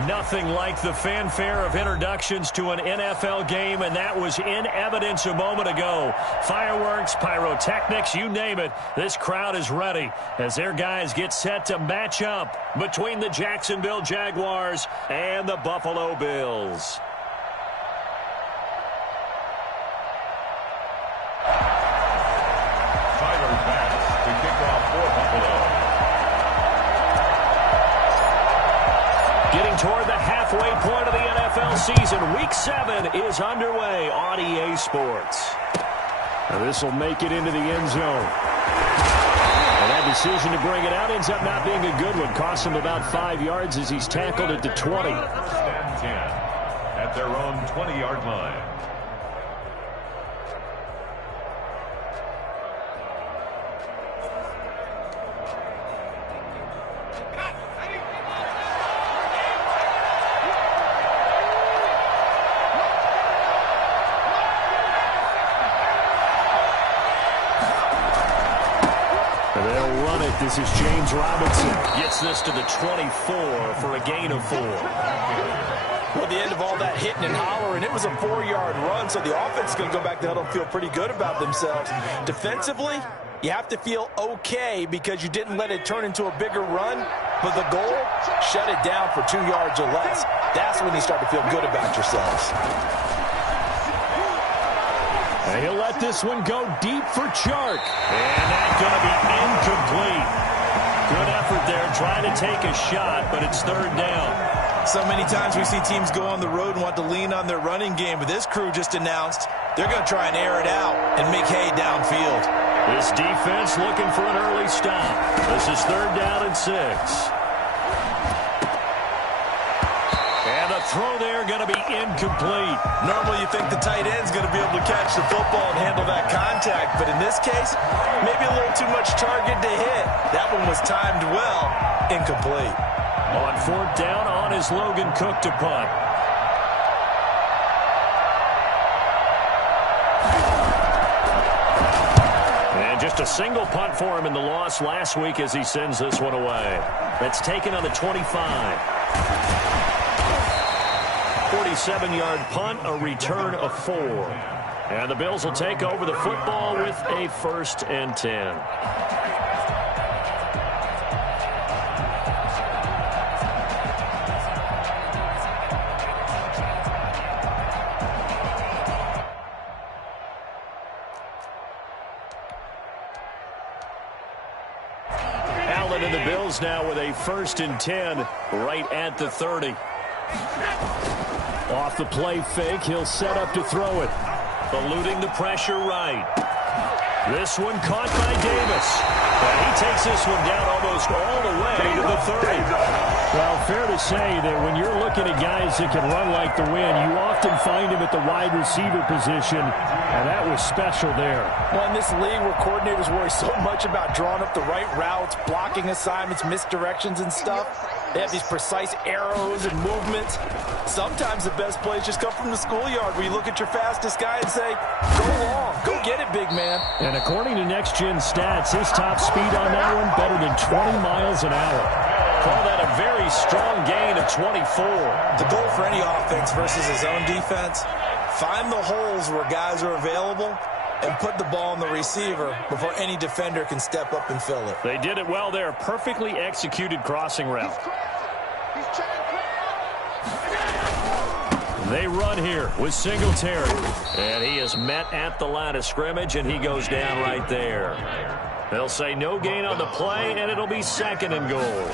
Nothing like the fanfare of introductions to an NFL game, and that was in evidence a moment ago. Fireworks, pyrotechnics, you name it. This crowd is ready as their guys get set to match up between the Jacksonville Jaguars and the Buffalo Bills. Getting toward the halfway point of the NFL season. Week 7 is underway on EA Sports. Now this will make it into the end zone. And that decision to bring it out ends up not being a good one. Cost him about 5 yards as he's tackled at the 20. Stand 10 at their own 20-yard line. This is James Robinson. Gets this to the 24 for a gain of 4. Well, the end of all that hitting and hollering, it was a 4-yard run, so the offense is going to go back to huddle and feel pretty good about themselves. Defensively, you have to feel okay because you didn't let it turn into a bigger run, but the goal, shut it down for 2 yards or less. That's when you start to feel good about yourselves. And he'll let this one go deep for Chark. And that's going to be incomplete. Good effort there trying to take a shot, but it's 3rd down. So many times we see teams go on the road and want to lean on their running game, but this crew just announced they're going to try and air it out and make hay downfield. This defense looking for an early stop. This is 3rd down and 6. And the throw there going to be incomplete. Normally you think the tight end's going to be able to catch the football and handle that contact, but in this case, maybe a little too much target to hit. That one was timed well, incomplete. On 4th down, on is Logan Cook to punt. And just a single punt for him in the loss last week as he sends this one away. That's taken on the 25. 47-yard punt, a return of 4. And the Bills will take over the football with a 1st and 10. Allen and the Bills now with a 1st and 10 right at the 30. Off the play fake, he'll set up to throw it. Eluding the pressure right. This one caught by Davis. And he takes this one down almost all the way to the 30. Well, fair to say that when you're looking at guys that can run like the wind, you often find him at the wide receiver position, and that was special there. Well, in this league where coordinators worry so much about drawing up the right routes, blocking assignments, misdirections and stuff, they have these precise arrows and movements. Sometimes the best plays just come from the schoolyard where you look at your fastest guy and say, go long, go get it, big man. And according to Next Gen Stats, his top speed on that one better than 20 miles an hour. Call that a very strong gain of 24. The goal for any offense versus his own defense, find the holes where guys are available and put the ball on the receiver before any defender can step up and fill it. They did it well there. Perfectly executed crossing route. They run here with Singletary. And he is met at the line of scrimmage, and he goes down right there. They'll say no gain on the play, and it'll be 2nd and goal.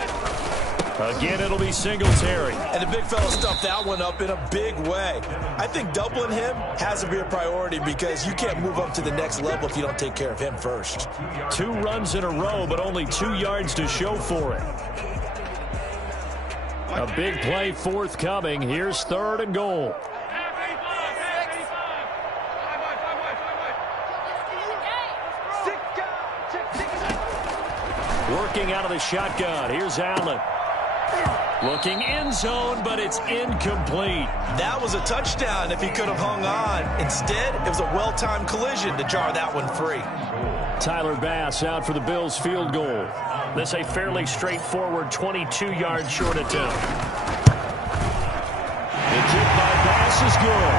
Again, it'll be Singletary. And the big fella stuffed that one up in a big way. I think doubling him has to be a priority because you can't move up to the next level if you don't take care of him first. 2 runs in a row, but only 2 yards to show for it. A big play forthcoming. Here's 3rd and goal. Working out of the shotgun. Here's Allen. Looking end zone, but it's incomplete. That was a touchdown if he could have hung on. Instead, it was a well-timed collision to jar that one free. Tyler Bass out for the Bills field goal. This a fairly straightforward 22-yard short attempt. is good.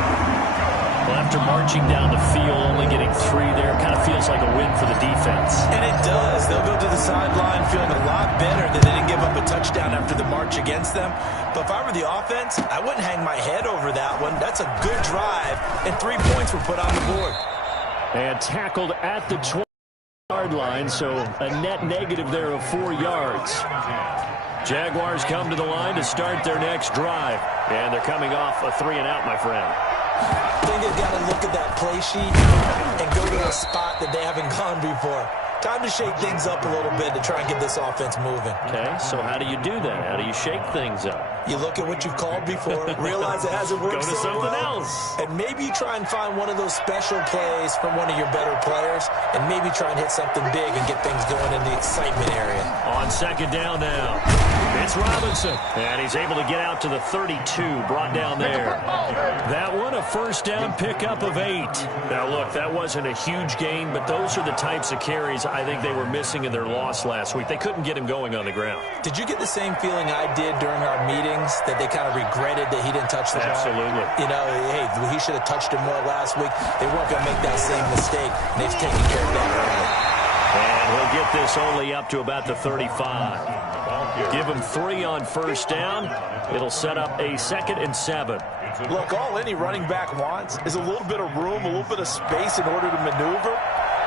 Well, after marching down the field, only getting 3 there, kind of feels like a win for the defense. And it does. They'll go to the sideline feeling a lot better that they didn't give up a touchdown after the march against them. But if I were the offense, I wouldn't hang my head over that one. That's a good drive, and 3 points were put on the board. And tackled at the 20-yard line, so a net negative there of 4 yards. Jaguars come to the line to start their next drive. And they're coming off a 3-and-out, my friend. I think they've got to look at that play sheet and go to a spot that they haven't gone before. Time to shake things up a little bit to try and get this offense moving. Okay, so how do you do that? How do you shake things up? You look at what you've called before, realize it hasn't worked Go to something else. And maybe you try and find one of those special plays from one of your better players, and maybe try and hit something big and get things going in the excitement area. On second down now, it's Robinson. And he's able to get out to the 32, brought down there. That one, a first down pickup of 8. Now, look, that wasn't a huge gain, but those are the types of carries I think they were missing in their loss last week. They couldn't get him going on the ground. Did you get the same feeling I did during our meetings, that they kind of regretted that he didn't touch the ball? Absolutely. You know, hey, he should have touched him more last week. They weren't going to make that same mistake, and they've taken care of that early. And he'll get this only up to about the 35. Give him 3 on first down. It'll set up a 2nd and 7. Look, all any running back wants is a little bit of room, a little bit of space in order to maneuver.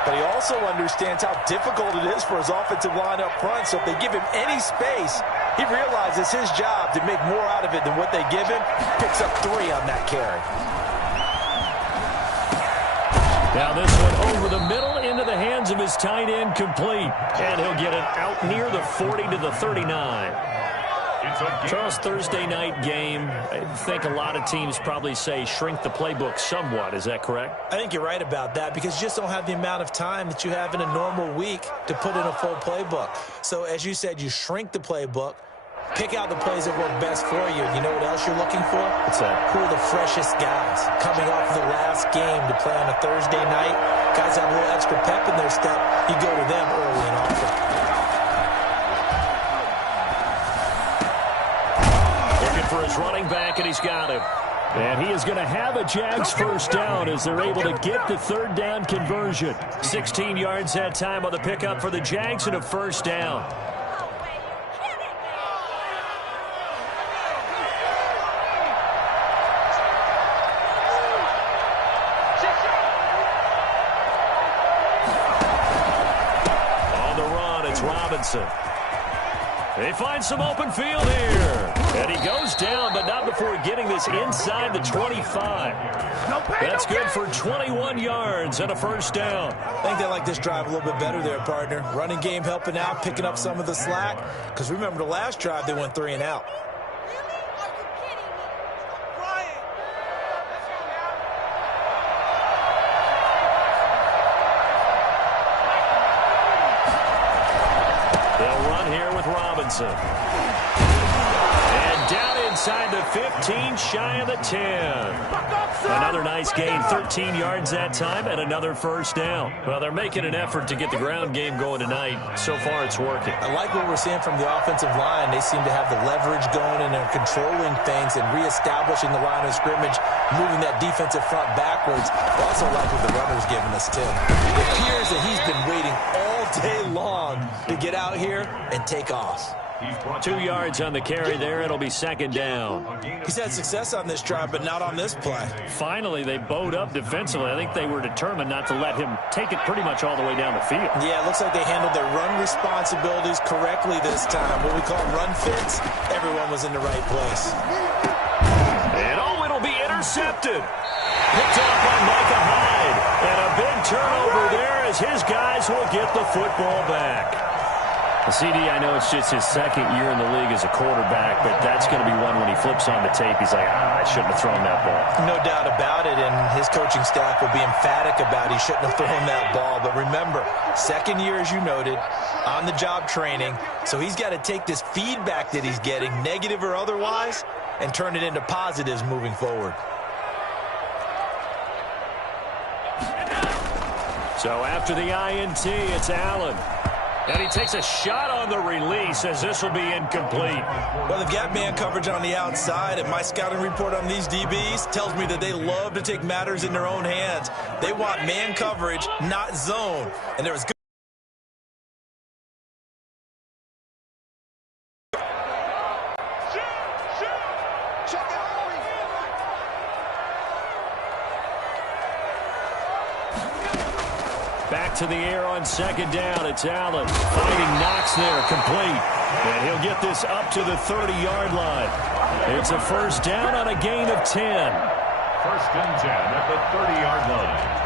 But he also understands how difficult it is for his offensive line up front. So if they give him any space, he realizes his job to make more out of it than what they give him. Picks up 3 on that carry. Now this one over the middle into the hands of his tight end, complete. And he'll get it out near the 40 to the 39. Charles, Thursday night game, I think a lot of teams probably say shrink the playbook somewhat. Is that correct? I think you're right about that, because you just don't have the amount of time that you have in a normal week to put in a full playbook. So as you said, you shrink the playbook, pick out the plays that work best for you. You know what else you're looking for? What's that? Who are the freshest guys coming off the last game to play on a Thursday night? Guys have a little extra pep in their step. You go to them early and often. For his running back, and he's got him. And he is going to have a Jags first down as they're able to get the 3rd down conversion. 16 yards that time on the pickup for the Jags and a first down. On the run, it's Robinson. They find some open field here. And he goes down, but not before getting this inside the 25. That's good for 21 yards and a first down. I think they like this drive a little bit better there, partner. Running game helping out, picking up some of the slack. Because remember, the last drive, they went 3 and out. They'll run here with Robinson. And down inside the 15, shy of the 10. Another nice gain, 13 yards that time, and another first down. Well, they're making an effort to get the ground game going tonight. So far, it's working. I like what we're seeing from the offensive line. They seem to have the leverage going, and they're controlling things and reestablishing the line of scrimmage, moving that defensive front backwards. I also like what the runner's giving us, too. It appears that he's been waiting all day long to get out here and take off. 2 yards on the carry there. It'll be 2nd down. He's had success on this drive, but not on this play. Finally, they bowed up defensively. I think they were determined not to let him take it pretty much all the way down the field. Yeah, it looks like they handled their run responsibilities correctly this time. What we call run fits, everyone was in the right place. And it'll be intercepted. Picked off by Micah Hyde. And a big turnover there as his guys will get the football back. CD, I know it's just his 2nd year in the league as a quarterback, but that's going to be one when he flips on the tape. He's like, I shouldn't have thrown that ball. No doubt about it, and his coaching staff will be emphatic about he shouldn't have thrown that ball. But remember, 2nd year, as you noted, on-the-job training, so he's got to take this feedback that he's getting, negative or otherwise, and turn it into positives moving forward. So after the INT, it's Allen. And he takes a shot on the release as this will be incomplete. Well, they've got man coverage on the outside, and my scouting report on these DBs tells me that they love to take matters in their own hands. They want man coverage, not zone. And there was good. Back to the air on second down. It's Allen fighting Knox there, complete. And he'll get this up to the 30-yard line. It's a first down on a gain of 10. First and 10 at the 30-yard line.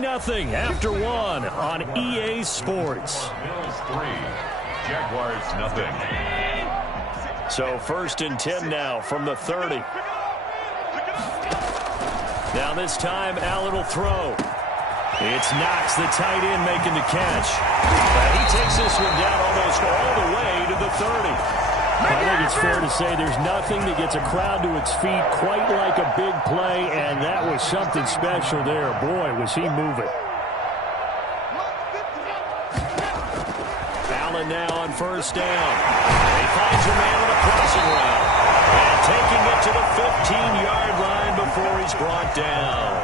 Nothing after one on EA Sports. Bills 3, Jaguars nothing. So first and 10 now from the 30. Now this time Allen will throw. It's Knox, the tight end, making the catch. And he takes this one down almost all the way to the 30. I think it's fair to say there's nothing that gets a crowd to its feet quite like a big play, and that was something special there. Boy, was he moving. Allen now on first down. He finds a man on a crossing route. And taking it to the 15-yard line before he's brought down.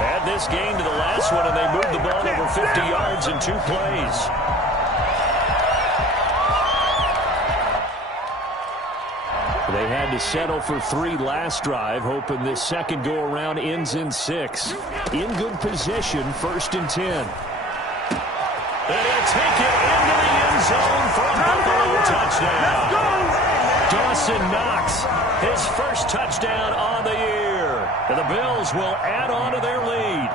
Add this game to the last one, and they moved the ball over 50 yards in 2 plays. They had to settle for 3 last drive, hoping this second go-around ends in 6. In good position, first and 10. And he'll take it into the end zone for a Buffalo touchdown. Dawson Knox, his first touchdown on the year. And the Bills will add on to their lead.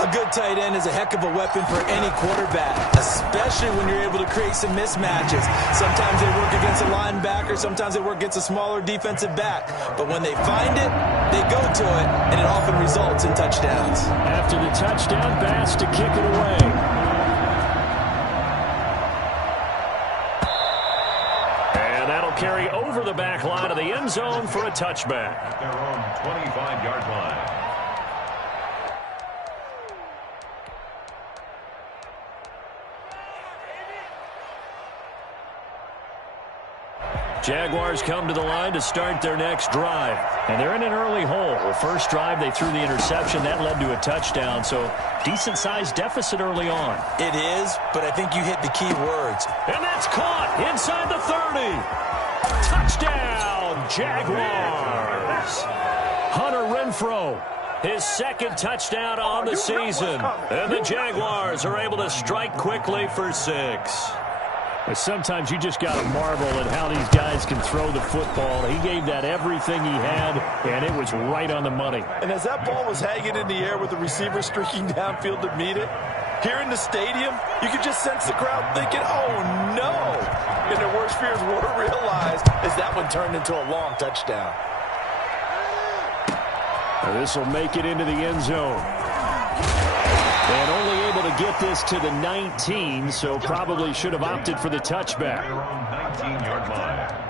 A good tight end is a heck of a weapon for any quarterback, especially when you're able to create some mismatches. Sometimes they work against a linebacker, sometimes they work against a smaller defensive back. But when they find it, they go to it, and it often results in touchdowns. After the touchdown pass to kick it away. And that'll carry over the back line of the end zone for a touchback. At their own 25-yard line. Jaguars come to the line to start their next drive. And they're in an early hole. The first drive, they threw the interception. That led to a touchdown. So decent-sized deficit early on. It is, but I think you hit the key words. And that's caught inside the 30. Touchdown, Jaguars. Hunter Renfrow, his second touchdown on the season. And the Jaguars are able to strike quickly for 6. But sometimes you just got to marvel at how these guys can throw the football. He gave that everything he had, and it was right on the money. And as that ball was hanging in the air with the receiver streaking downfield to meet it, here in the stadium, you could just sense the crowd thinking, oh, no. And their worst fears were realized as that one turned into a long touchdown. This will make it into the end zone. And only able to get this to the 19, so probably should have opted for the touchback. Their own 19-yard line.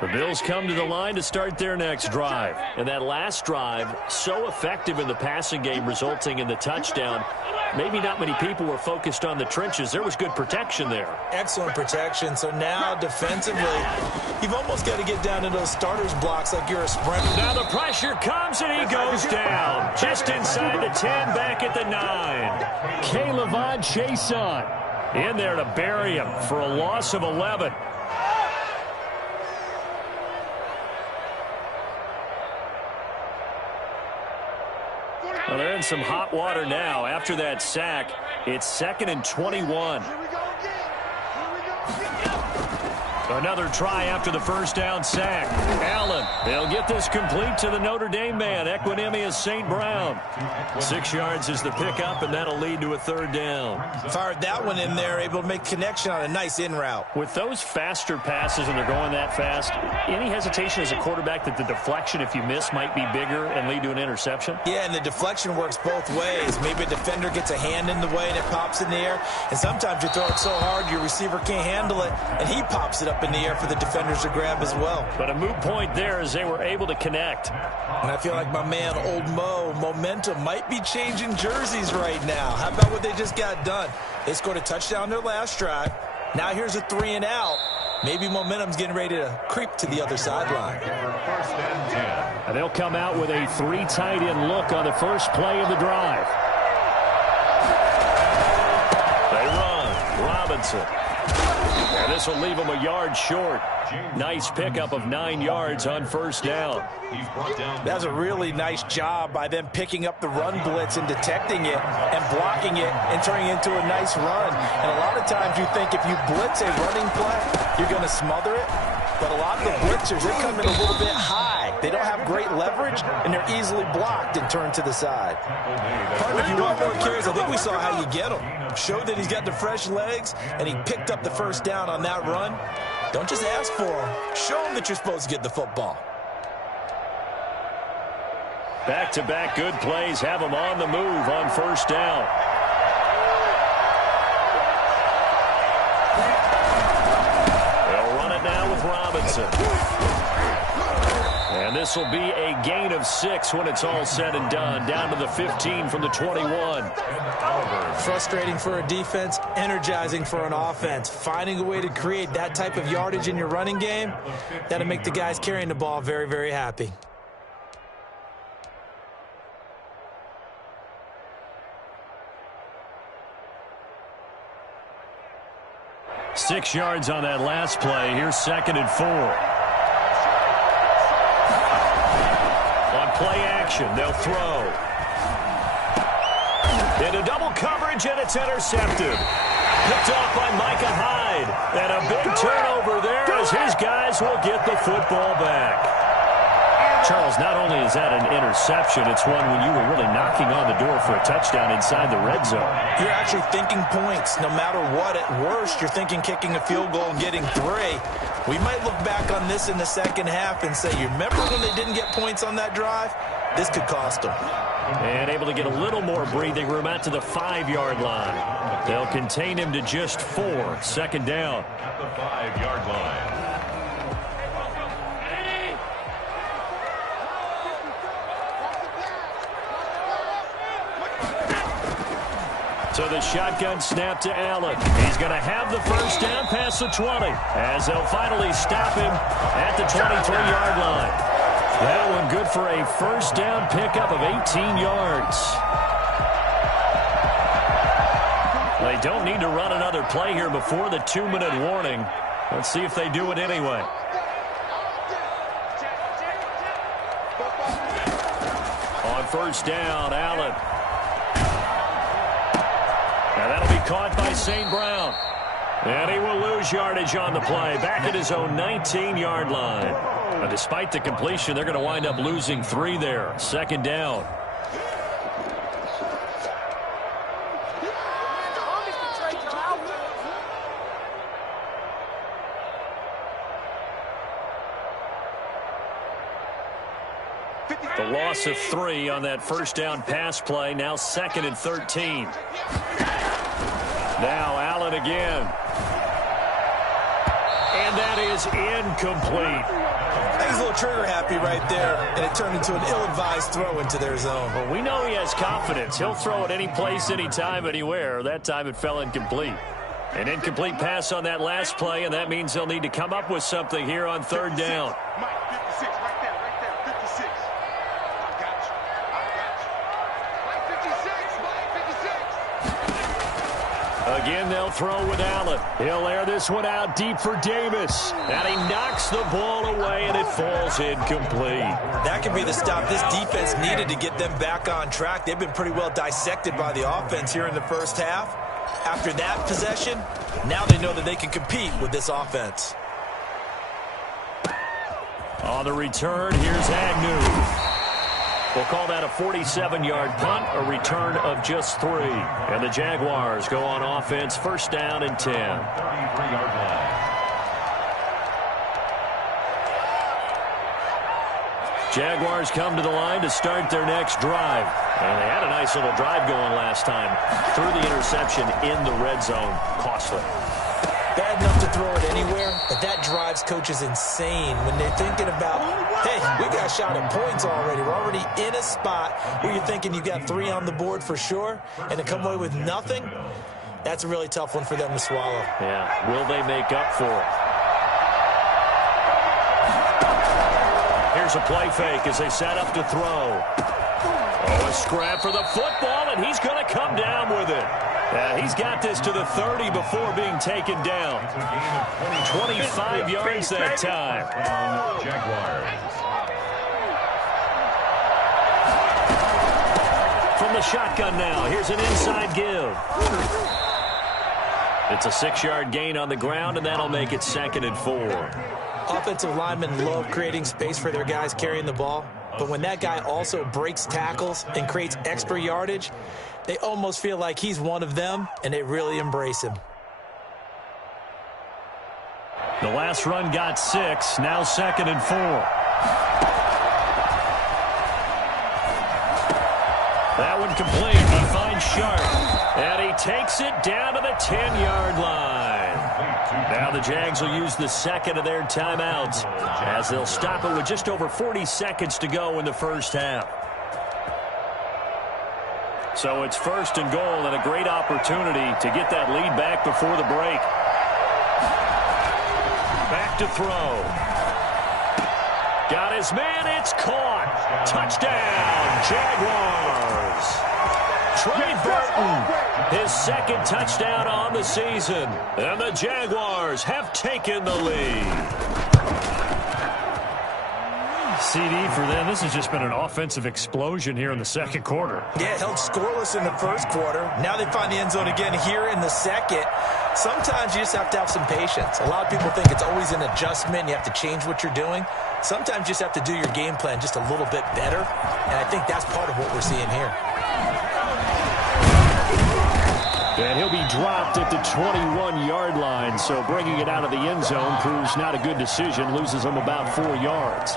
The Bills come to the line to start their next drive. And that last drive, so effective in the passing game, resulting in the touchdown. Maybe not many people were focused on the trenches. There was good protection there. Excellent protection. So now, defensively, you've almost got to get down to those starters blocks like you're a sprinter. Now the pressure comes, and he goes down. Just inside the 10, back at the 9. K'Lavon Chaisson in there to bury him for a loss of 11. Well, they're in some hot water now. After that sack, it's 2nd and 21. Another try after the first down sack. Allen, they'll get this complete to the Notre Dame man, Equinemius St. Brown. 6 yards is the pickup, and that'll lead to a third down. Fired that one in there, able to make connection on a nice in route. With those faster passes and they're going that fast, any hesitation as a quarterback that the deflection, if you miss, might be bigger and lead to an interception? Yeah, and the deflection works both ways. Maybe a defender gets a hand in the way and it pops in the air, and sometimes you throw it so hard your receiver can't handle it, and he pops it up in the air for the defenders to grab as well. But a moot point there as they were able to connect. And I feel like my man, Old Mo, momentum might be changing jerseys right now. How about what they just got done? They scored a touchdown their last drive. Now here's a 3 and out. Maybe momentum's getting ready to creep to the other sideline. And they'll come out with a 3 tight end look on the first play of the drive. They run. Robinson. And this will leave them a yard short. Nice pickup of 9 yards on first down. That's a really nice job by them picking up the run blitz and detecting it and blocking it and turning it into a nice run. And a lot of times you think if you blitz a running play, you're going to smother it. But a lot of the blitzers, they come in a little bit high. They don't have great leverage, and they're easily blocked and turned to the side. Partner, if you want more carries, I think we saw how you get them. Showed that he's got the fresh legs, and he picked up the first down on that run. Don't just ask for him. Show him that you're supposed to get the football. Back-to-back good plays have them on the move on first down. They'll run it now with Robinson. And this will be a gain of 6 when it's all said and done. Down to the 15 from the 21. Frustrating for a defense, energizing for an offense. Finding a way to create that type of yardage in your running game, that'll make the guys carrying the ball very, very happy. Six yards on that last play. Here's 2nd and 4. On play action, they'll throw. Into double coverage, and it's intercepted. Picked off by Micah Hyde. And a big turnover there as his guys will get the football back. Charles, not only is that an interception, it's one when you were really knocking on the door for a touchdown inside the red zone. You're actually thinking points. No matter what, at worst, you're thinking kicking a field goal and getting 3. We might look back on this in the second half and say, you remember when they didn't get points on that drive? This could cost them. And able to get a little more breathing room out to the 5-yard line. They'll contain him to just 4. 2nd down. At the 5-yard line. So the shotgun snap to Allen. He's going to have the first down past the 20 as they'll finally stop him at the 23-yard line. That one good for a first down pickup of 18 yards. They don't need to run another play here before the 2-minute warning. Let's see if they do it anyway. On first down, Allen. And that'll be caught by St. Brown. And he will lose yardage on the play. Back at his own 19-yard line. But despite the completion, they're going to wind up losing 3 there. 2nd down. The loss of 3 on that first down pass play. Now 2nd and 13. Now Allen again. And that is incomplete. He's a little trigger happy right there, and it turned into an ill-advised throw into their zone. Well, we know he has confidence. He'll throw it any place, anytime, anywhere. That time it fell incomplete. An incomplete pass on that last play, and that means they'll need to come up with something here on 3rd down. Again, they'll throw with Allen. He'll air this one out deep for Davis. And he knocks the ball away, and it falls incomplete. That could be the stop this defense needed to get them back on track. They've been pretty well dissected by the offense here in the first half. After that possession, now they know that they can compete with this offense. On the return, here's Agnew. We'll call that a 47-yard punt, a return of just 3. And the Jaguars go on offense, first down and 10. 33-yard line. Jaguars come to the line to start their next drive. And they had a nice little drive going last time. Threw the interception in the red zone. Costly. Bad enough to throw it anywhere, but that drives coaches insane when they're thinking about, hey, we got shot at points already. We're already in a spot where you're thinking you got 3 on the board for sure, and to come away with nothing, that's a really tough one for them to swallow. Yeah, will they make up for it? Here's a play fake as they set up to throw. Oh, a scrap for the football, and he's going to come down with it. He's got this to the 30 before being taken down. 25 yards that time. Jaguars. From the shotgun now, here's an inside give. It's a 6-yard gain on the ground, and that'll make it 2nd and 4. Offensive linemen love creating space for their guys carrying the ball, but when that guy also breaks tackles and creates extra yardage, they almost feel like he's one of them, and they really embrace him. The last run got 6, now 2nd and 4. That one complete. He finds Sharp, and he takes it down to the 10-yard line. Now the Jags will use the second of their timeouts as they'll stop it with just over 40 seconds to go in the first half. So it's 1st and goal and a great opportunity to get that lead back before the break. Back to throw. Got his man. It's caught. Touchdown, Jaguars. Trey Burton, his 2nd touchdown on the season. And the Jaguars have taken the lead. CD for them. This has just been an offensive explosion here in the 2nd quarter. Yeah, held scoreless in the 1st quarter. Now they find the end zone again here in the 2nd. Sometimes you just have to have some patience. A lot of people think it's always an adjustment. You have to change what you're doing. Sometimes you just have to do your game plan just a little bit better. And I think that's part of what we're seeing here. And he'll be dropped at the 21-yard line. So bringing it out of the end zone proves not a good decision. Loses him about 4 yards.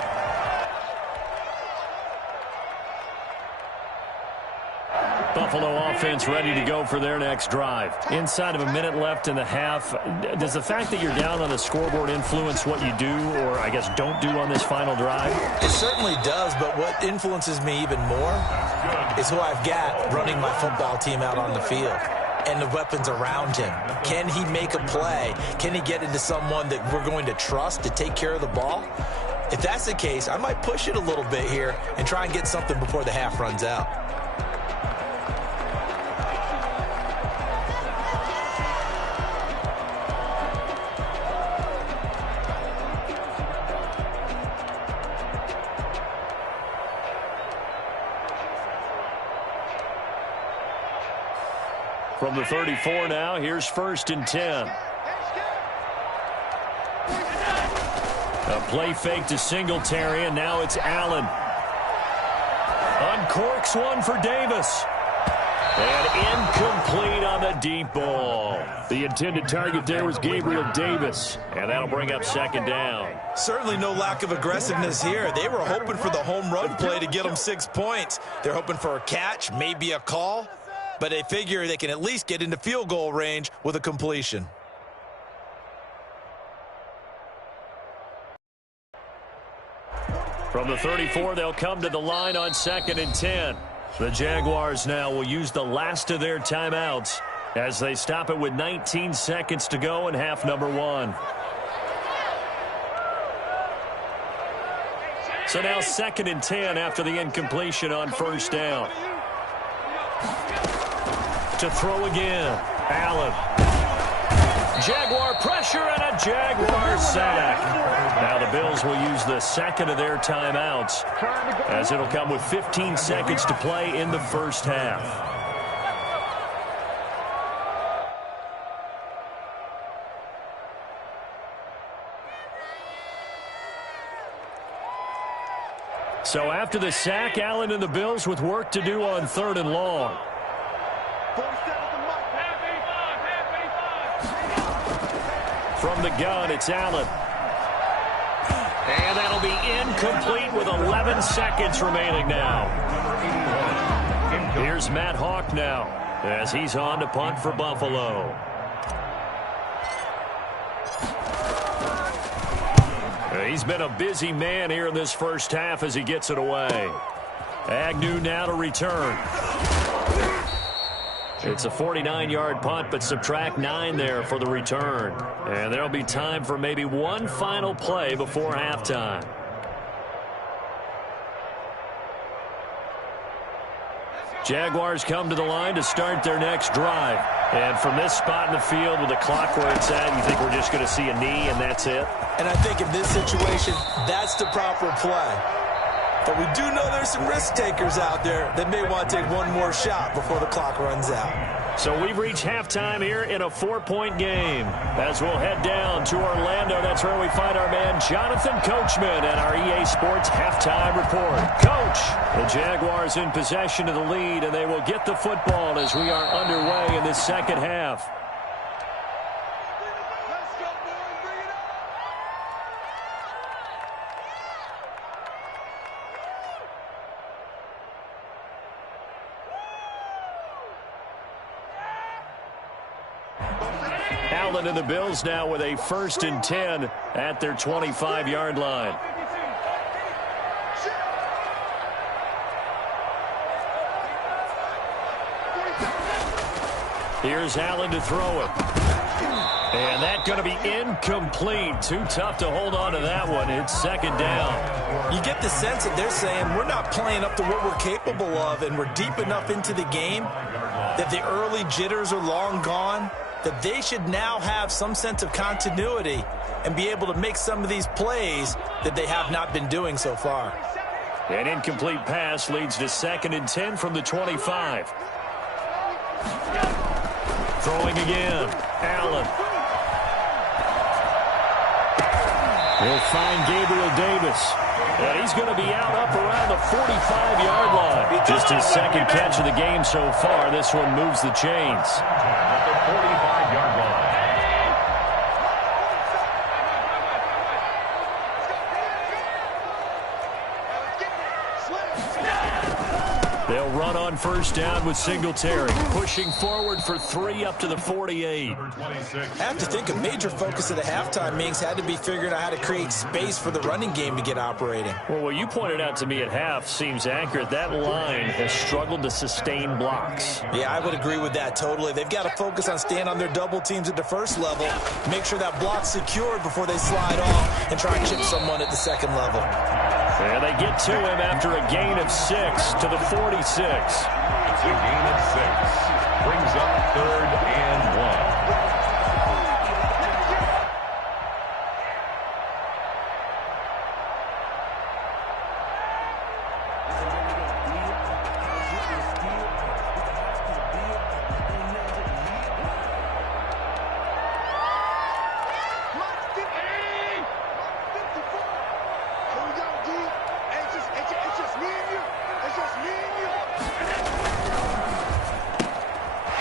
Buffalo offense ready to go for their next drive. Inside of a minute left in the half, does the fact that you're down on the scoreboard influence what you do or, I guess, don't do on this final drive? It certainly does, but what influences me even more is who I've got running my football team out on the field and the weapons around him. Can he make a play? Can he get into someone that we're going to trust to take care of the ball? If that's the case, I might push it a little bit here and try and get something before the half runs out. From the 34 now, here's 1st and 10. A play fake to Singletary, and now it's Allen. Uncorks one for Davis. And incomplete on the deep ball. The intended target there was Gabriel Davis, and that'll bring up 2nd down. Certainly no lack of aggressiveness here. They were hoping for the home run play to get them 6 points. They're hoping for a catch, maybe a call. But they figure they can at least get into field goal range with a completion. From the 34, they'll come to the line on 2nd and 10. The Jaguars now will use the last of their timeouts as they stop it with 19 seconds to go in half number 1. So now 2nd and 10 after the incompletion on 1st down. To throw again. Allen. Jaguar pressure and a Jaguar sack. Now the Bills will use the 2nd of their timeouts as it'll come with 15 seconds to play in the first half. So after the sack, Allen and the Bills with work to do on 3rd and long. From the gun, it's Allen. And that'll be incomplete with 11 seconds remaining now. Here's Matt Hawk now as he's on to punt for Buffalo. He's been a busy man here in this first half as he gets it away. Agnew now to return. It's a 49-yard punt, but subtract 9 there for the return. And there'll be time for maybe one final play before halftime. Jaguars come to the line to start their next drive. And from this spot in the field with the clock where it's at, you think we're just going to see a knee and that's it? And I think in this situation, that's the proper play. But we do know there's some risk takers out there that may want to take one more shot before the clock runs out. So we've reached halftime here in a 4-point game. As we'll head down to Orlando, that's where we find our man Jonathan Coachman at our EA Sports Halftime Report. Coach, the Jaguars in possession of the lead, and they will get the football as we are underway in this second half. Allen and the Bills now with a 1st and 10 at their 25-yard line. Here's Allen to throw it. And that's going to be incomplete. Too tough to hold on to that one. It's 2nd down. You get the sense that they're saying we're not playing up to what we're capable of, and we're deep enough into the game that the early jitters are long gone, that they should now have some sense of continuity and be able to make some of these plays that they have not been doing so far. An incomplete pass leads to 2nd and 10 from the 25. Throwing again. Allen. We'll find Gabriel Davis. And he's going to be out up around the 45-yard line. Just his 2nd catch of the game so far. This one moves the chains. At the 45-yard line. They'll run on 1st down with Singletary, pushing forward for 3 up to the 48. I have to think a major focus of the halftime meetings had to be figuring out how to create space for the running game to get operating. Well, what you pointed out to me at half seems accurate. That line has struggled to sustain blocks. Yeah, I would agree with that totally. They've got to focus on staying on their double teams at the 1st level, make sure that block's secured before they slide off and try and chip someone at the 2nd level. And they get to him after a gain of 6 to the 46. It's a gain of 6. Brings up 3rd and 1.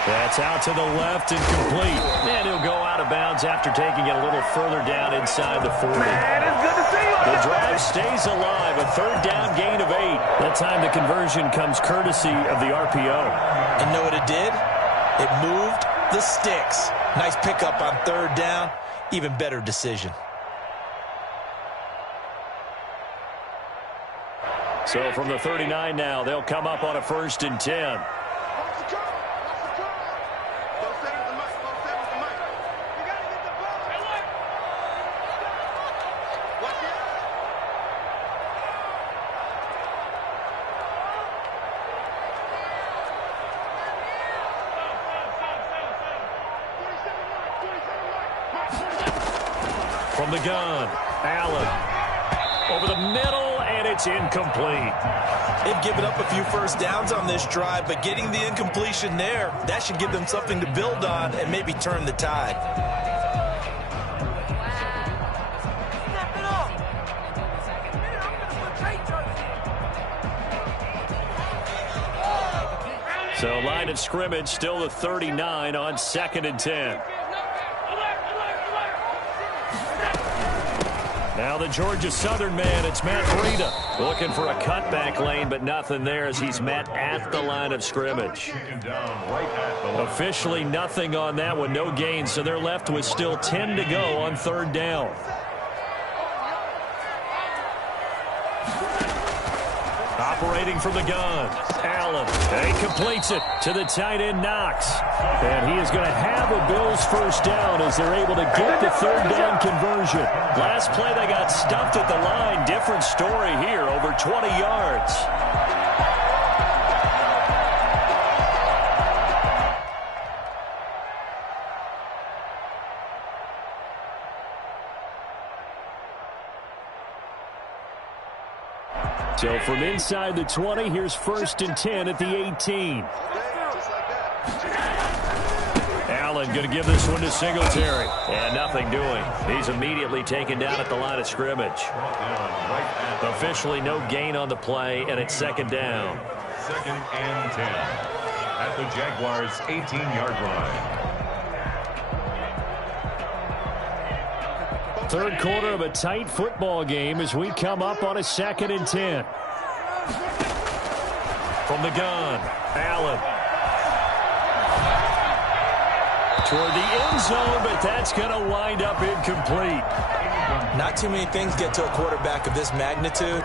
That's out to the left and complete. And he'll go out of bounds after taking it a little further down inside the 40. Man, it's good to see you. The drive stays alive. A 3rd down gain of 8. That time the conversion comes courtesy of the RPO. And know what it did? It moved the sticks. Nice pickup on 3rd down. Even better decision. So from the 39 now, they'll come up on a 1st and 10. From the gun, Allen over the middle, and it's incomplete. They've given up a few 1st downs on this drive, but getting the incompletion there, that should give them something to build on and maybe turn the tide. So line of scrimmage still the 39 on 2nd and 10. Now the Georgia Southern man, it's Matt Breida, looking for a cutback lane, but nothing there as he's met at the line of scrimmage. Officially nothing on that one, no gain, so they're left with still 10 to go on 3rd down. Operating from the gun, Allen. He completes it to the tight end, Knox. And he is going to have a Bills first down as they're able to get the 3rd down conversion. Last play, they got stuffed at the line. Different story here, over 20 yards. So from inside the 20, here's 1st and 10 at the 18. Allen going to give this one to Singletary. And nothing doing. He's immediately taken down at the line of scrimmage. Officially no gain on the play, and it's 2nd down. 2nd and 10 at the Jaguars' 18-yard line. Third quarter of a tight football game as we come up on a 2nd and 10. From the gun, Allen. Toward the end zone, but that's going to wind up incomplete. Not too many things get to a quarterback of this magnitude,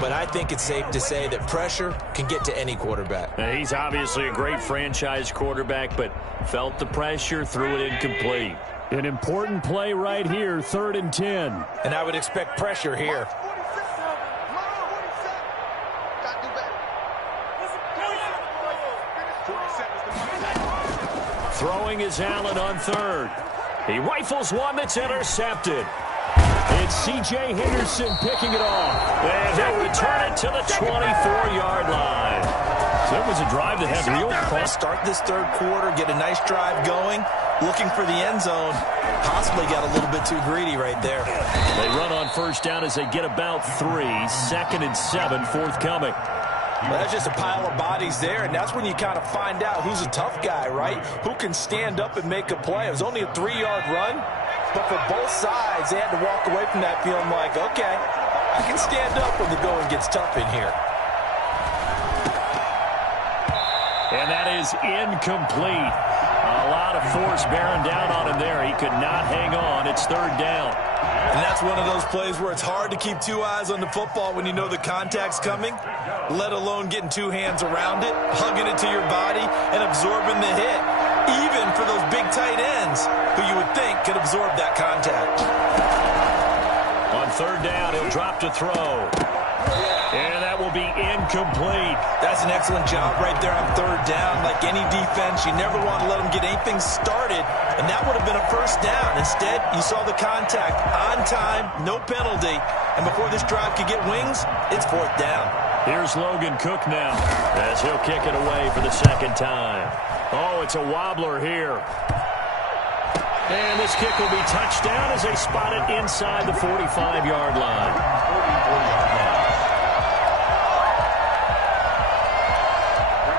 but I think it's safe to say that pressure can get to any quarterback. Now, he's obviously a great franchise quarterback, but felt the pressure, threw it incomplete. An important play right here, 3rd and 10. And I would expect pressure here. Throwing is Allen on 3rd. He rifles one that's intercepted. It's C.J. Henderson picking it off. And he'll return it to the 24-yard line. So it was a drive that had real fun. Start this 3rd quarter, get a nice drive going, looking for the end zone. Possibly got a little bit too greedy right there. They run on 1st down as they get about 3. 2nd and 7 forthcoming. Well, that's just a pile of bodies there, and that's when you kind of find out who's a tough guy, right? Who can stand up and make a play. It was only a 3-yard run, but for both sides, they had to walk away from that feeling like, okay, I can stand up when the going gets tough in here. And that is incomplete. A lot of force bearing down on him there. He could not hang on. It's 3rd down. And that's one of those plays where it's hard to keep 2 eyes on the football when you know the contact's coming, let alone getting 2 hands around it, hugging it to your body, and absorbing the hit, even for those big tight ends who you would think could absorb that contact. On 3rd down, he'll drop to throw. And that will be incomplete. That's an excellent job right there on 3rd down. Like any defense, you never want to let them get anything started, and that would have been a 1st down. Instead, you saw the contact on time, no penalty, and before this drive could get wings, it's 4th down. Here's Logan Cook now as he'll kick it away for the 2nd time. Oh, it's a wobbler here. And this kick will be touched down as they spot it inside the 45-yard line.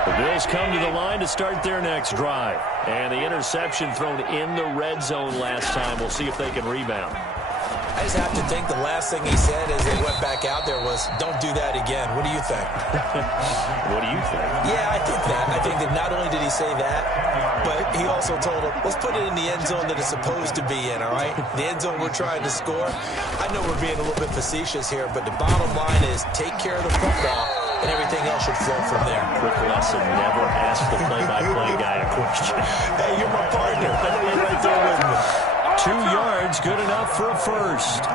The Bills come to the line to start their next drive. And the interception thrown in the red zone last time. We'll see if they can rebound. I just have to think the last thing he said as they went back out there was, don't do that again. What do you think? What do you think? Yeah, I think that. I think that not only did he say that, but he also told him, let's put it in the end zone that it's supposed to be in, all right? The end zone we're trying to score. I know we're being a little bit facetious here, but the bottom line is take care of the football, and everything else should flow from there. Quick lesson, never ask the play-by-play guy a question. Hey, you're my partner. I know you're right there with me. 2 yards, good enough for a 1st.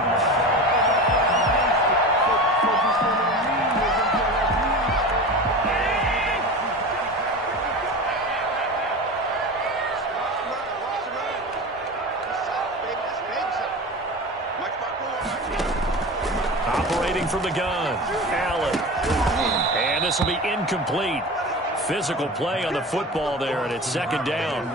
Operating from the gun, Allen. And this will be incomplete. Physical play on the football there, and it's 2nd down.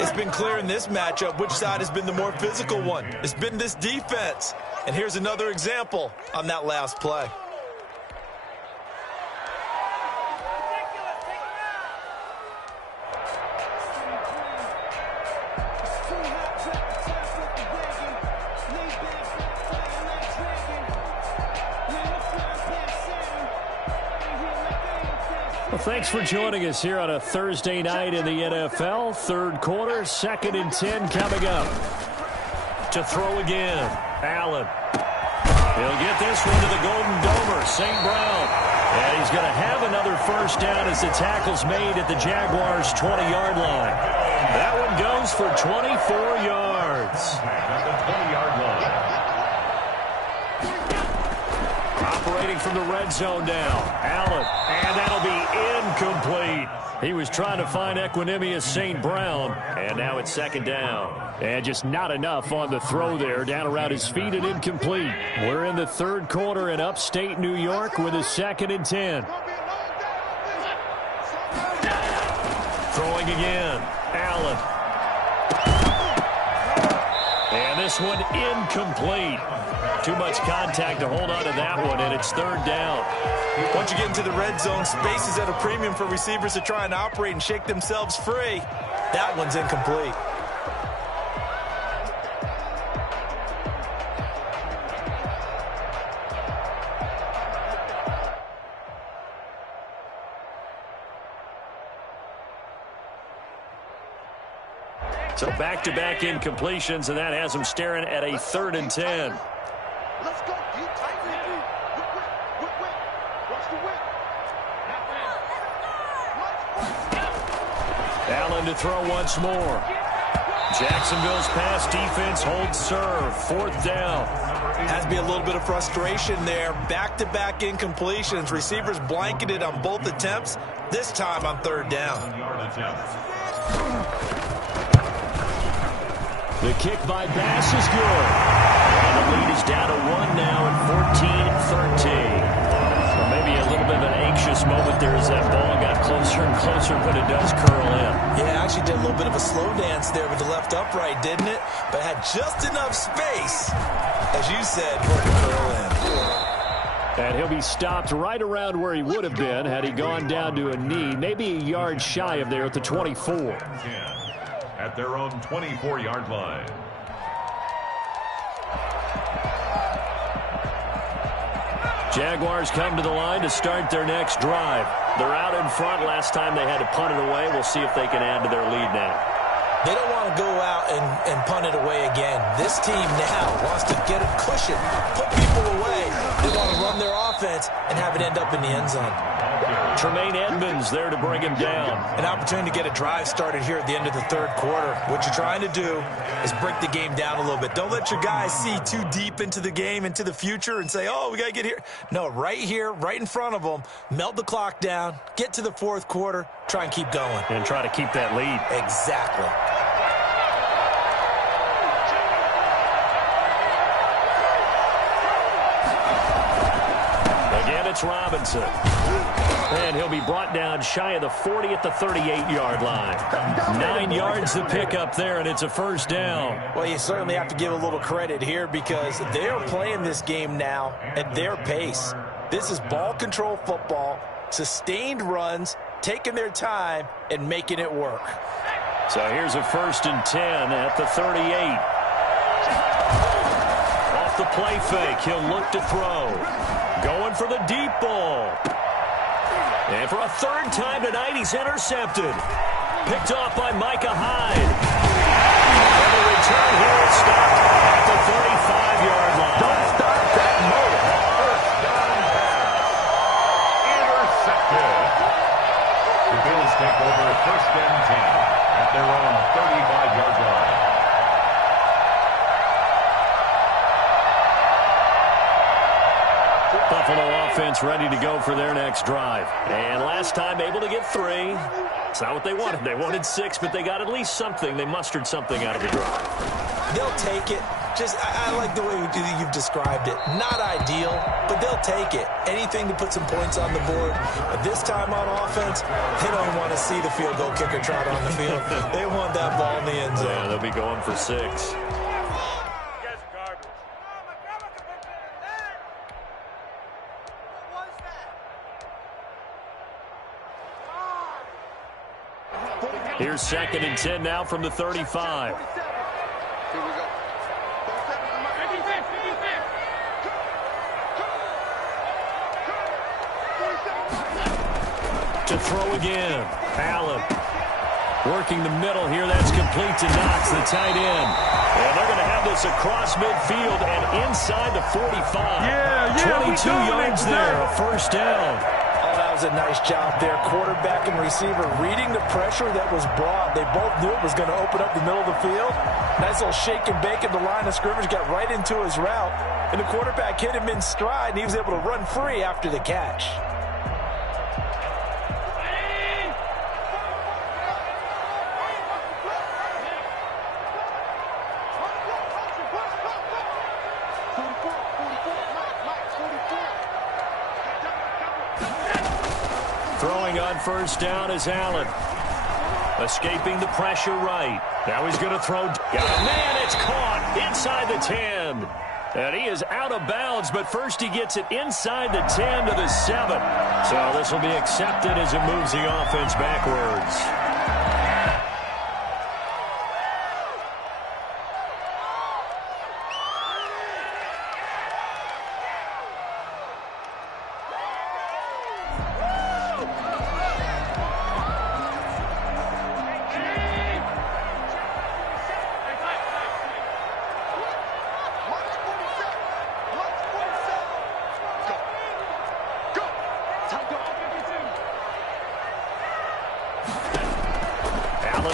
It's been clear in this matchup which side has been the more physical one. It's been this defense. And here's another example on that last play. Thanks for joining us here on a Thursday night in the NFL. Third quarter, 2nd and 10 coming up. To throw again, Allen. He'll get this one to the Golden Domer, St. Brown. And he's going to have another first down as the tackle's made at the Jaguars' 20-yard line. That one goes for 24 yards. At the 20-yard line. Operating from the red zone now, Allen. And that'll be incomplete. He was trying to find Equanimous St. Brown. And now it's 2nd down. And just not enough on the throw there. Down around his feet and incomplete. We're in the third quarter in upstate New York with a 2nd and 10. Throwing again. Allen. And this one incomplete. Too much contact to hold on to that one, and it's 3rd down. Once you get into the red zone, space is at a premium for receivers to try and operate and shake themselves free. That one's incomplete. So back-to-back incompletions, and that has him staring at a 3rd and 10. Let's go. Keep tight. Whip. Watch the whip. Allen to throw once more. Jacksonville's pass defense holds serve. 4th down. Has to be a little bit of frustration there. Back-to-back incompletions. Receivers blanketed on both attempts. This time on 3rd down. The kick by Bass is good. And the lead is down to 1 now at 14-13. So maybe a little bit of an anxious moment there as that ball got closer and closer, but it does curl in. Yeah, actually did a little bit of a slow dance there with the left upright, didn't it? But had just enough space, as you said, for it to curl in. And he'll be stopped right around where he would have been had he gone down to a knee, maybe a yard shy of there at the 24. At their own 24-yard line. Jaguars come to the line to start their next drive. They're out in front. Last time they had to punt it away. We'll see if they can add to their lead now. They don't want to go out and punt it away again. This team now wants to get a cushion, put people away. They want to run their offense and have it end up in the end zone. Tremaine Edmonds there to bring him down. An opportunity to get a drive started here at the end of the third quarter. What you're trying to do is break the game down a little bit. Don't let your guys see too deep into the game, into the future, and say, oh, we got to get here. No, right here, right in front of them, melt the clock down, get to the fourth quarter, try and keep going. And try to keep that lead. Exactly. Again, it's Robinson. And he'll be brought down shy of the 40 at the 38-yard line. 9 yards to pick up there, and it's a first down. Well, you certainly have to give a little credit here because they're playing this game now at their pace. This is ball control football, sustained runs, taking their time, and making it work. So here's a 1st and 10 at the 38. Off the play fake, he'll look to throw. Going for the deep ball. And for a 3rd time tonight, he's intercepted. Picked off by Micah Hyde. And the return here is stopped at the 35-yard line. Don't stop that motor. First down pass. Intercepted. The Bills take over 1st and 10 at their own 35-yard line. Buffalo offense ready to go for their next drive. And last time able to get 3. It's not what they wanted. They wanted 6, but they got at least something. They mustered something out of the drive. They'll take it. I like the way you've described it. Not ideal, but they'll take it. Anything to put some points on the board. But this time on offense, they don't even want to see the field goal kicker trot on the field. They want that ball in the end zone. Yeah, they'll be going for 6. Here's 2nd and 10 now from the 35. To throw again. Allen working the middle here. That's complete to Knox, the tight end. And they're going to have this across midfield and inside the 45. 22 yards there, a first down. Oh, that was a nice job there. Quarterback and receiver reading the pressure that was brought. They both knew it was going to open up the middle of the field. Nice little shake and bake at the line of scrimmage, got right into his route. And the quarterback hit him in stride, and he was able to run free after the catch. Throwing on first down is Allen. Escaping the pressure right. Now he's going to throw. Got a man. It's caught inside the 10. And he is out of bounds, but first he gets it inside the 10 to the 7. So this will be accepted as it moves the offense backwards.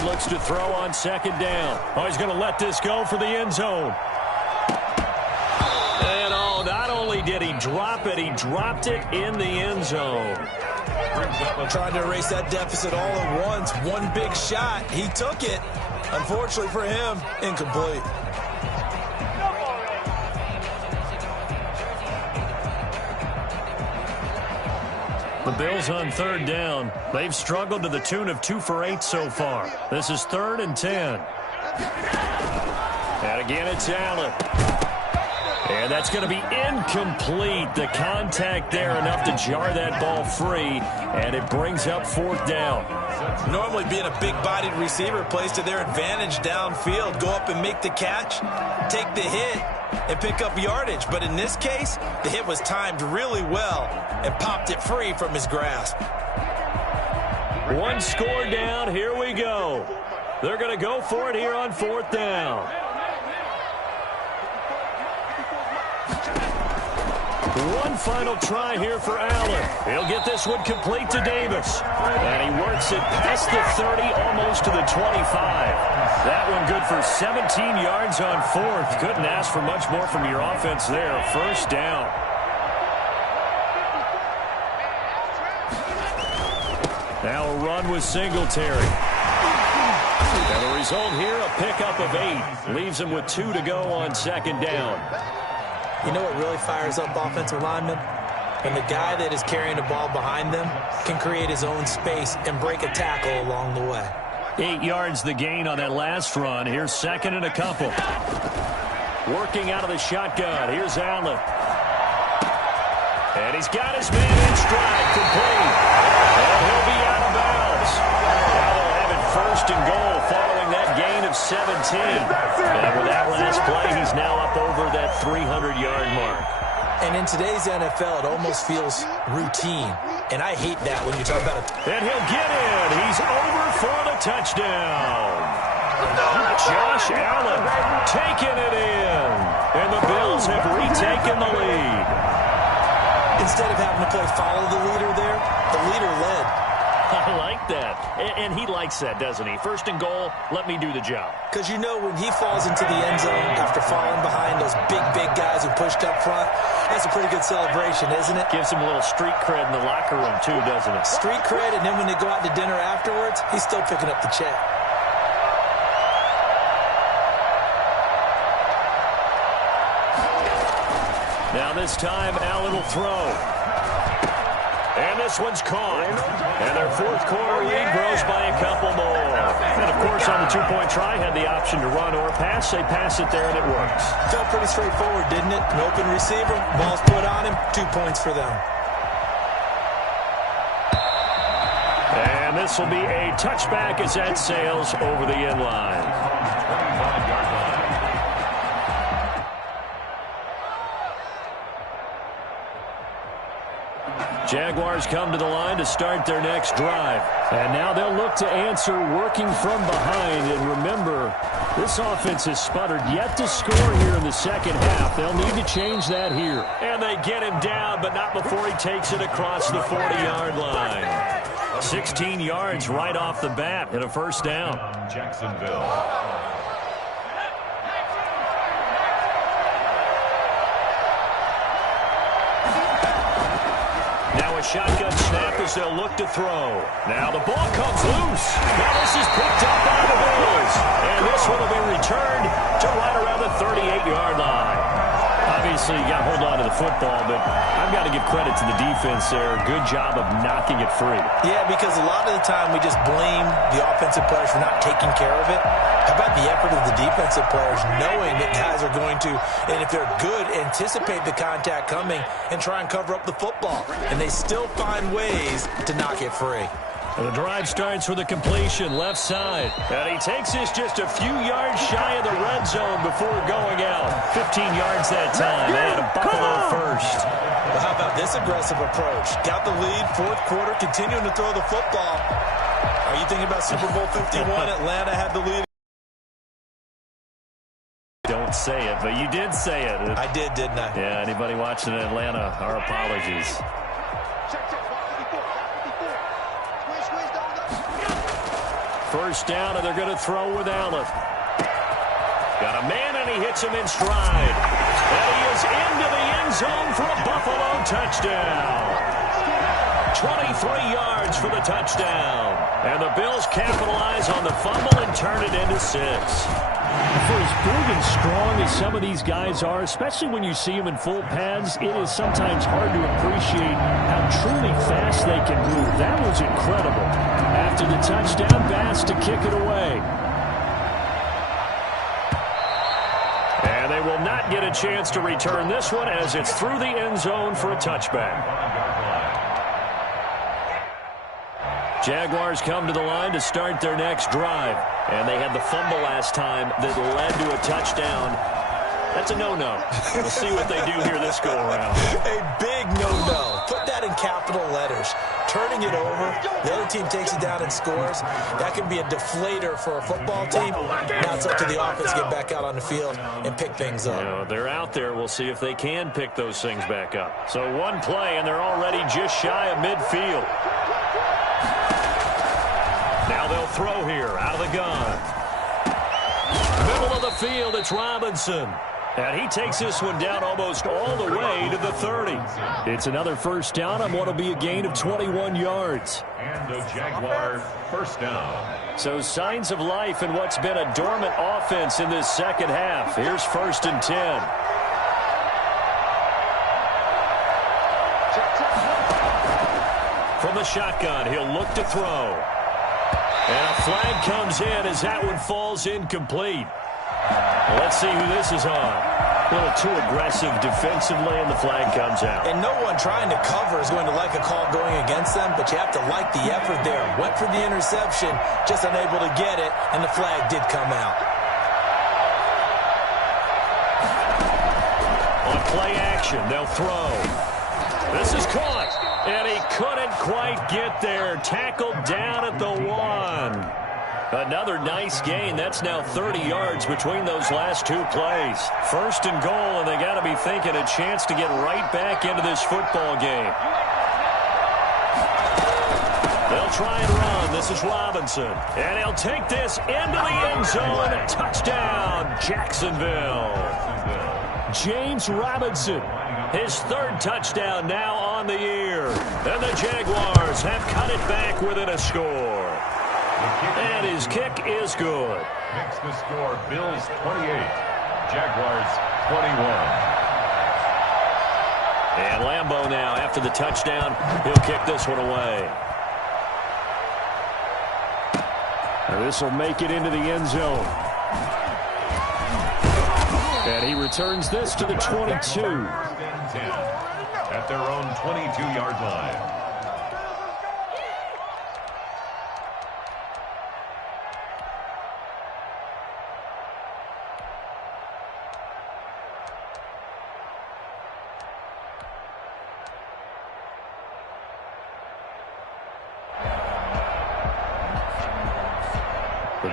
Looks to throw on second down. Oh, he's going to let this go for the end zone. And oh, not only did he drop it, he dropped it in the end zone. Trying to erase that deficit all at once. One big shot. He took it. Unfortunately for him, incomplete. The Bills on third down. They've struggled to the tune of 2 for 8 so far. This is 3rd and 10. And again, it's Allen. And that's going to be incomplete. The contact there enough to jar that ball free, and it brings up 4th down. Normally being a big-bodied receiver plays to their advantage downfield. Go up and make the catch, take the hit, and pick up yardage. But in this case, the hit was timed really well and popped it free from his grasp. One score down. Here we go. They're going to go for it here on 4th down. One final try here for Allen. He'll get this one complete to Davis. And he works it past the 30, almost to the 25. That one good for 17 yards on 4th. Couldn't ask for much more from your offense there. First down. Now a run with Singletary. And the result here, a pickup of 8. Leaves him with 2 to go on second down. You know what really fires up offensive linemen? When the guy that is carrying the ball behind them can create his own space and break a tackle along the way. 8 yards the gain on that last run. Here's 2nd and a couple. Working out of the shotgun. Here's Allen. And he's got his man in stride, complete. And he'll be out of bounds. Now they'll have it 1st and goal following that gain of 17. And with that last play, he's now up over that 300-yard mark. And in today's NFL, it almost feels routine. And I hate that when you talk about it. And he'll get in. He's over for the touchdown. Josh Allen taking it in. And the Bills have retaken the lead. Instead of having to play follow the leader there, the leader led. I like that. And he likes that, doesn't he? 1st and goal, let me do the job. Because you know when he falls into the end zone after falling behind those big guys who pushed up front, that's a pretty good celebration, isn't it? Gives him a little street cred in the locker room, too, doesn't it? Street cred, and then when they go out to dinner afterwards, he's still picking up the check. Now this time, Allen will throw. And this one's caught. And their 4th quarter lead grows by a couple more. And, of course, on the 2-point try, had the option to run or pass. They pass it there, and it works. Felt pretty straightforward, didn't it? An open receiver, ball's put on him, 2 points for them. And this will be a touchback as that sails over the end line. 25-yard line. Jaguars come to the line to start their next drive. And now they'll look to answer working from behind. And remember, this offense has sputtered yet to score here in the second half. They'll need to change that here. And they get him down, but not before he takes it across the 40-yard line. 16 yards right off the bat and a first down. Jacksonville. Now a shotgun snap as they'll look to throw. Now the ball comes loose. Now this is picked up by the Bills. And this one will be returned to right around the 38-yard line. Obviously, you got to hold on to the football, but I've got to give credit to the defense there. Good job of knocking it free. Yeah, because a lot of the time we just blame the offensive players for not taking care of it. How about the effort of the defensive players knowing that guys are going to, and if they're good, anticipate the contact coming and try and cover up the football. And they still find ways to knock it free. The drive starts with a completion left side. And he takes this just a few yards shy of the red zone before going out. 15 yards that time. And a Buffalo first. Well, how about this aggressive approach? Got the lead, fourth quarter, continuing to throw the football. Are you thinking about Super Bowl 51? Atlanta had the lead. Don't say it, but you did say it. I did, didn't I? Yeah, anybody watching in Atlanta, our apologies. First down, and they're going to throw with Allen. Got a man, and he hits him in stride. And he is into the end zone for a Buffalo touchdown. 23 yards for the touchdown. And the Bills capitalize on the fumble and turn it into 6. For as big and strong as some of these guys are, especially when you see them in full pads, it is sometimes hard to appreciate how truly fast they can move. That was incredible. After the touchdown, Bass to kick it away. And they will not get a chance to return this one as it's through the end zone for a touchback. Jaguars come to the line to start their next drive. And they had the fumble last time that led to a touchdown. That's a no-no. We'll see what they do here this go-around. A big no-no. Put that in capital letters. Turning it over, the other team takes it down and scores. That can be a deflator for a football team. Now it's up to the offense to get back out on the field and pick things up. You know, they're out there. We'll see if they can pick those things back up. So one play, and they're already just shy of midfield. Now they'll throw here out of the gun. Middle of the field, it's Robinson. And he takes this one down almost all the way to the 30. It's another first down on what will be a gain of 21 yards. And a Jaguar first down. So signs of life in what's been a dormant offense in this second half. Here's 1st and 10. From the shotgun, he'll look to throw. And a flag comes in as that one falls incomplete. Let's see who this is on. A little too aggressive defensively, and the flag comes out. And no one trying to cover is going to like a call going against them, but you have to like the effort there. Went for the interception, just unable to get it, and the flag did come out. On play action, they'll throw. This is caught, and he couldn't quite get there. Tackled down at the 1. Another nice gain. That's now 30 yards between those last 2 plays. 1st and goal, and they got to be thinking a chance to get right back into this football game. They'll try and run. This is Robinson. And he'll take this into the end zone. Touchdown, Jacksonville. James Robinson, his 3rd touchdown now on the year. And the Jaguars have cut it back within a score. And his kick is good. Makes the score Bills 28, Jaguars 21. And Lambeau now, after the touchdown, he'll kick this one away. And this will make it into the end zone. And he returns this to the 22. At their own 22-yard line.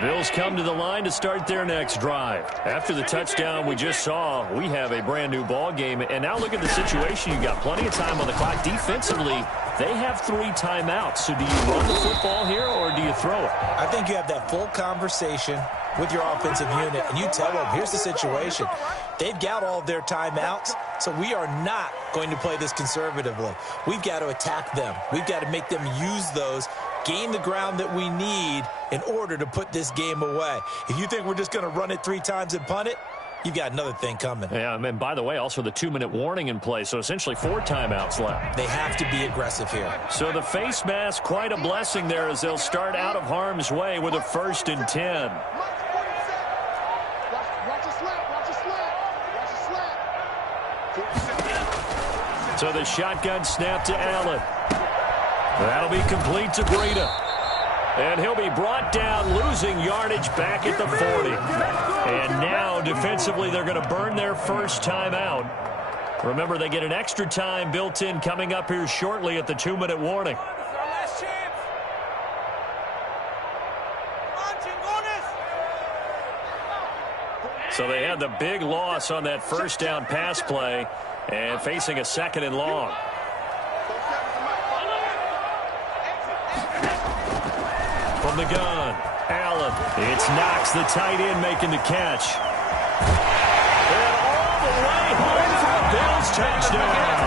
Bills come to the line to start their next drive. After the touchdown we just saw, we have a brand new ball game. And now look at the situation. You've got plenty of time on the clock. Defensively, they have 3 timeouts. So do you run the football here or do you throw it? I think you have that full conversation with your offensive unit, and you tell them, here's the situation. They've got all of their timeouts, so we are not going to play this conservatively. We've got to attack them. We've got to make them use those, gain the ground that we need in order to put this game away. If you think we're just going to run it 3 times and punt it, you've got another thing coming. Yeah, and by the way, also the 2-minute warning in play, so essentially 4 timeouts left. They have to be aggressive here. So the face mask, quite a blessing there as they'll start out of harm's way with a 1st and 10. So the shotgun snap to Allen. That'll be complete to Breida. And he'll be brought down, losing yardage back at the 40. And now, defensively, they're going to burn their first timeout. Remember, they get an extra time built in coming up here shortly at the 2-minute warning. So they had the big loss on that first down pass play and facing a 2nd and long. From the gun, Allen. It's Knox, the tight end, making the catch. And all the way home for a Bills touchdown.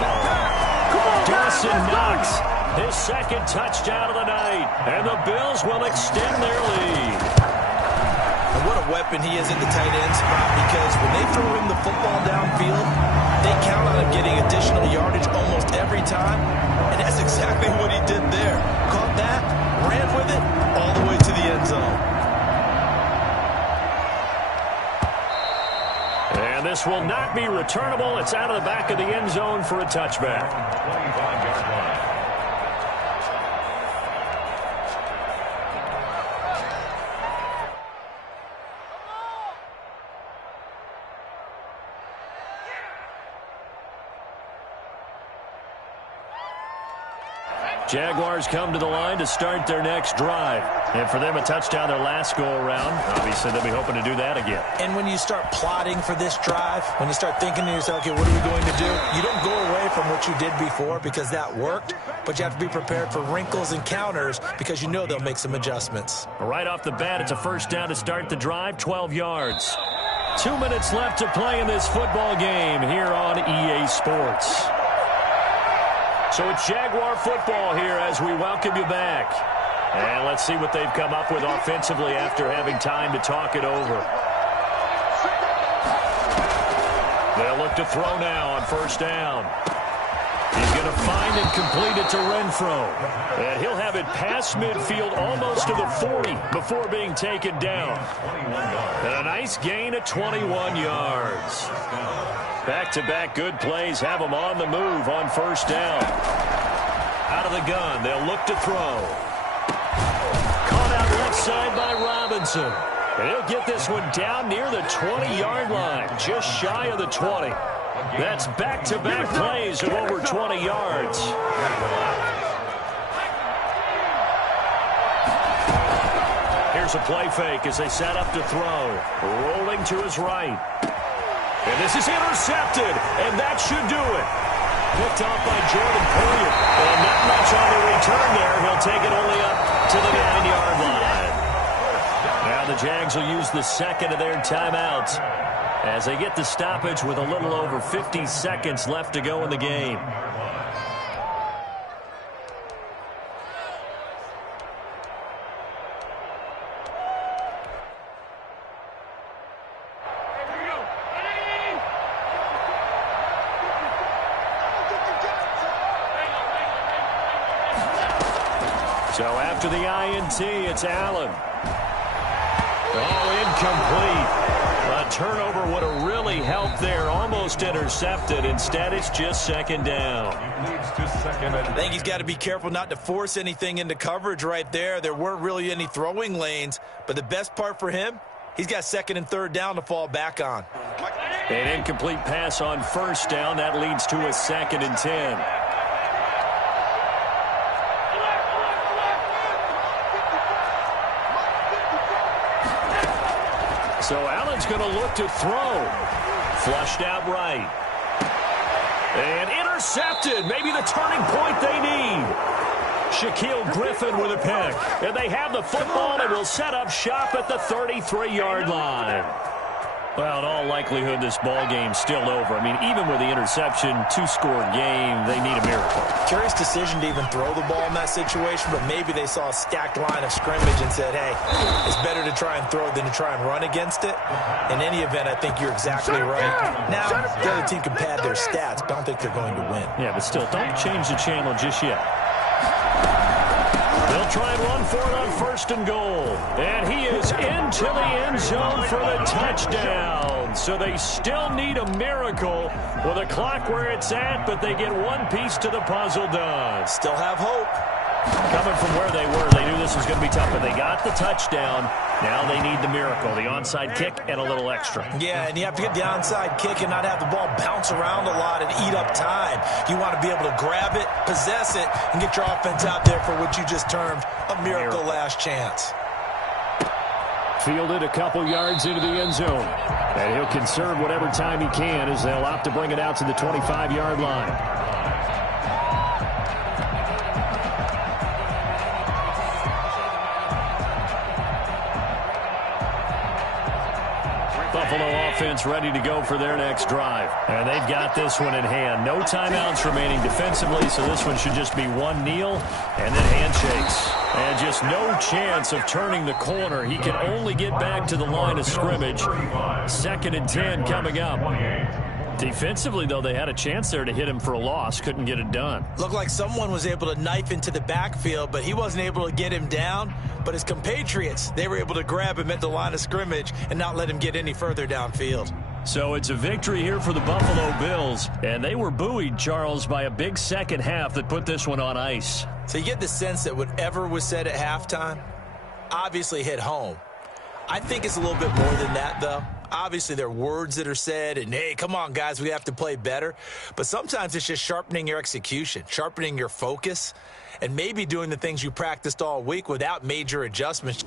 Dawson Knox, his 2nd touchdown of the night. And the Bills will extend their lead. And what a weapon he is at the tight end spot, because when they throw him the football downfield, they count on him getting additional yardage almost every time. And that's exactly what he did there. Caught that, ran with it, all the way to the end zone. And this will not be returnable. It's out of the back of the end zone for a touchback. 25-yard line. Jaguars come to the line to start their next drive. And for them, a touchdown their last go-around. Obviously, they'll be hoping to do that again. And when you start plotting for this drive, when you start thinking to yourself, okay, what are we going to do? You don't go away from what you did before because that worked, but you have to be prepared for wrinkles and counters because you know they'll make some adjustments. Right off the bat, it's a first down to start the drive, 12 yards. 2 minutes left to play in this football game here on EA Sports. So it's Jaguar football here as we welcome you back. And let's see what they've come up with offensively after having time to talk it over. They'll look to throw now on first down. He's going to find and complete it to Renfro. And he'll have it past midfield almost to the 40 before being taken down. And a nice gain of 21 yards. Back-to-back good plays have them on the move on first down. Out of the gun, they'll look to throw. Caught out left side by Robinson. And he'll get this one down near the 20-yard line, just shy of the 20. That's back-to-back plays of over 20 yards. Here's a play fake as they set up to throw. Rolling to his right. And this is intercepted, and that should do it. Picked off by Jordan Poyer. And not much on the return there. He'll take it only up to the 9-yard line. Now the Jags will use the 2nd of their timeouts as they get the stoppage with a little over 50 seconds left to go in the game. So after the INT, it's Allen. Oh, incomplete. A turnover would have really helped there. Almost intercepted. Instead, it's just 2nd down. I think he's got to be careful not to force anything into coverage right there. There weren't really any throwing lanes. But the best part for him, he's got 2nd and 3rd down to fall back on. An incomplete pass on first down. That leads to a 2nd and 10. So Allen's going to look to throw. Flushed out right. And intercepted. Maybe the turning point they need. Shaquille Griffin with a pick. And they have the football and will set up shop at the 33-yard line. Well, in all likelihood, this ball game's still over. I mean, even with the interception, two-score game, they need a miracle. Curious decision to even throw the ball in that situation, but maybe they saw a stacked line of scrimmage and said, hey, it's better to try and throw than to try and run against it. In any event, I think you're exactly right. Now, the other team can pad their stats, but I don't think they're going to win. Yeah, but still, don't change the channel just yet. They'll try and run for it on 1st and goal. And he is into the end zone for the touchdown. So they still need a miracle with the clock where it's at, but they get one piece to the puzzle done. Still have hope. Coming from where they were, they knew this was going to be tough, but they got the touchdown. Now they need the miracle, the onside kick and a little extra. Yeah, and you have to get the onside kick and not have the ball bounce around a lot and eat up time. You want to be able to grab it, possess it, and get your offense out there for what you just termed a miracle last chance. Fielded a couple yards into the end zone. And he'll conserve whatever time he can as they'll opt to bring it out to the 25-yard line. Buffalo offense ready to go for their next drive. And they've got this one in hand. No timeouts remaining defensively, so this one should just be one kneel and then handshakes. And just no chance of turning the corner. He can only get back to the line of scrimmage. 2nd and 10 coming up. Defensively, though, they had a chance there to hit him for a loss. Couldn't get it done. Looked like someone was able to knife into the backfield, but he wasn't able to get him down. But his compatriots, they were able to grab him at the line of scrimmage and not let him get any further downfield. So it's a victory here for the Buffalo Bills. And they were buoyed, Charles, by a big second half that put this one on ice. So you get the sense that whatever was said at halftime obviously hit home. I think it's a little bit more than that, though. Obviously, there are words that are said, and, hey, come on, guys, we have to play better. But sometimes it's just sharpening your execution, sharpening your focus, and maybe doing the things you practiced all week without major adjustments.